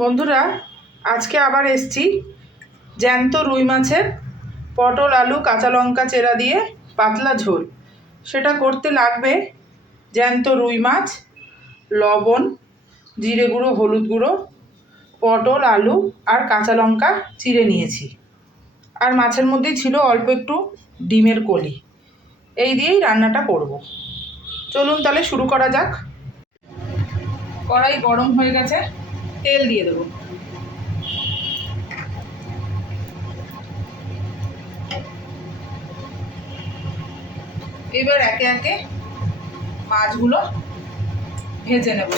বন্ধুরা, আজকে আবার এসছি জ্যান্ত রুই মাছের পটল আলু কাঁচা লঙ্কা চেরা দিয়ে পাতলা ঝোল। সেটা করতে লাগবে জ্যান্ত রুই মাছ, লবণ, জিরে গুঁড়ো, হলুদ গুঁড়ো, পটল আলু আর কাঁচা লঙ্কা চিড়ে নিয়েছি। আর মাছের মধ্যেই ছিল অল্প একটু ডিমের কলি। এই দিয়েই রান্নাটা করব। চলুন তাহলে শুরু করা যাক। কড়াই গরম হয়ে গেছে, তেল দিয়ে দেবো। এবার একে একে মাছগুলো ভেজে নেব।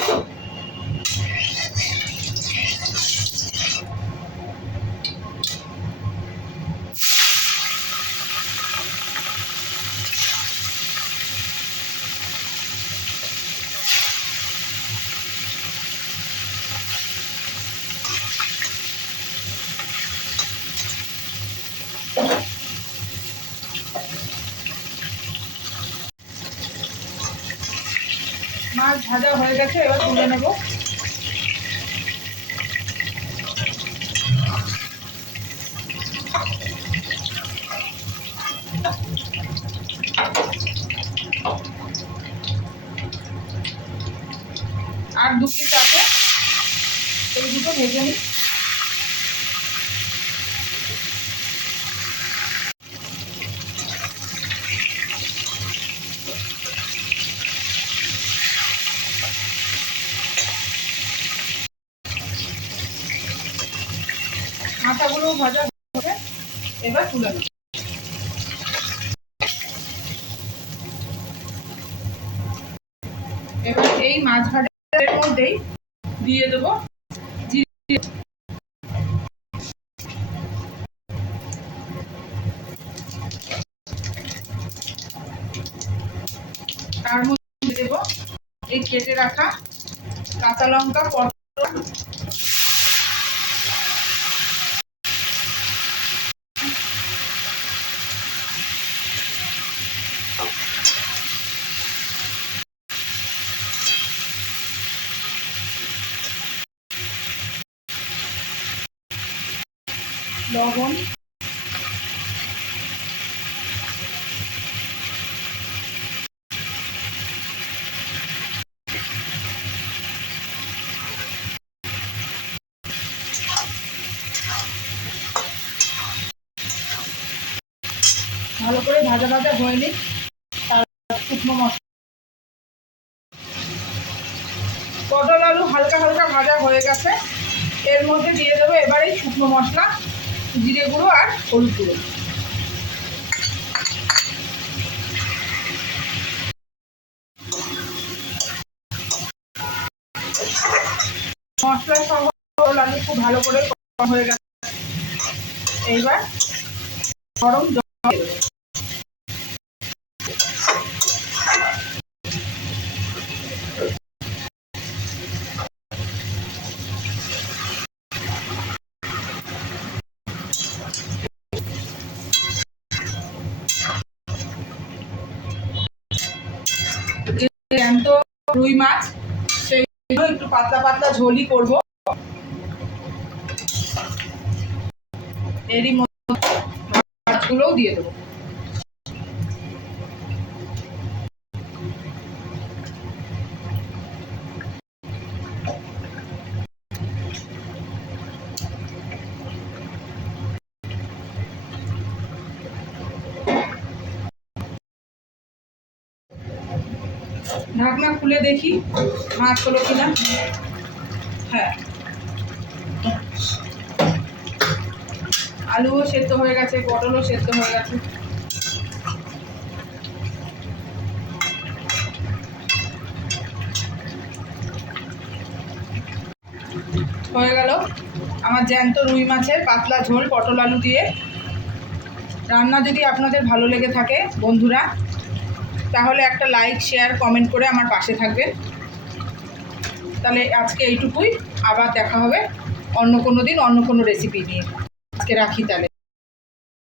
মাছ ভাজা হয়ে গেছে, এবার তুলে নেব। আর দু পিস আছে, এই দুটো ভেজে নিই। মাথাগুলো ভাজা হবে, এবার তুলে নেব। এবার এই মাছ ভাজার মধ্যেই দিয়ে দেবো জিরে, তার মধ্যে দেবো এই কেটে রাখা কাঁচা লঙ্কা, পটল, লবণ, ভালো করে ভাজা ভাজা হয়ে নিই। তার শুকনো মশলা, পটল আলু হালকা হালকা ভাজা হয়ে গেছে, এর মধ্যে দিয়ে দেবো এবার এই শুকনো মশলা, জিরে গুঁড়ো আর হলুদ গুঁড়ো। মশলা সহ পটল আলু খুব ভালো করে হয়ে গেছে, এইবার গরম জল দিয়ে দেবো। জ্যান্ত রুই মাছ, সেইগুলো একটু পাতলা পাতলা ঝোলই করব। এরই মধ্যে মাছগুলোও দিয়ে দেবো। ঢাকনা খুলে দেখি মাছ হলো কিনা। হ্যাঁ, আলুও সেদ্ধ হয়ে গেছে, পটলও সেদ্ধ হয়ে গেছে। হয়ে গেল আমার জ্যান্ত রুই মাছের পাতলা ঝোল পটল আলু দিয়ে রান্না। যদি আপনাদের ভালো লেগে থাকে বন্ধুরা, তাহলে একটা লাইক, শেয়ার, কমেন্ট করে আমার পাশে থাকবেন। তাহলে আজকে এইটুকুই, আবার দেখা হবে অন্য কোনো দিন অন্য কোনো রেসিপি নিয়ে। আজকে রাখি তাহলে।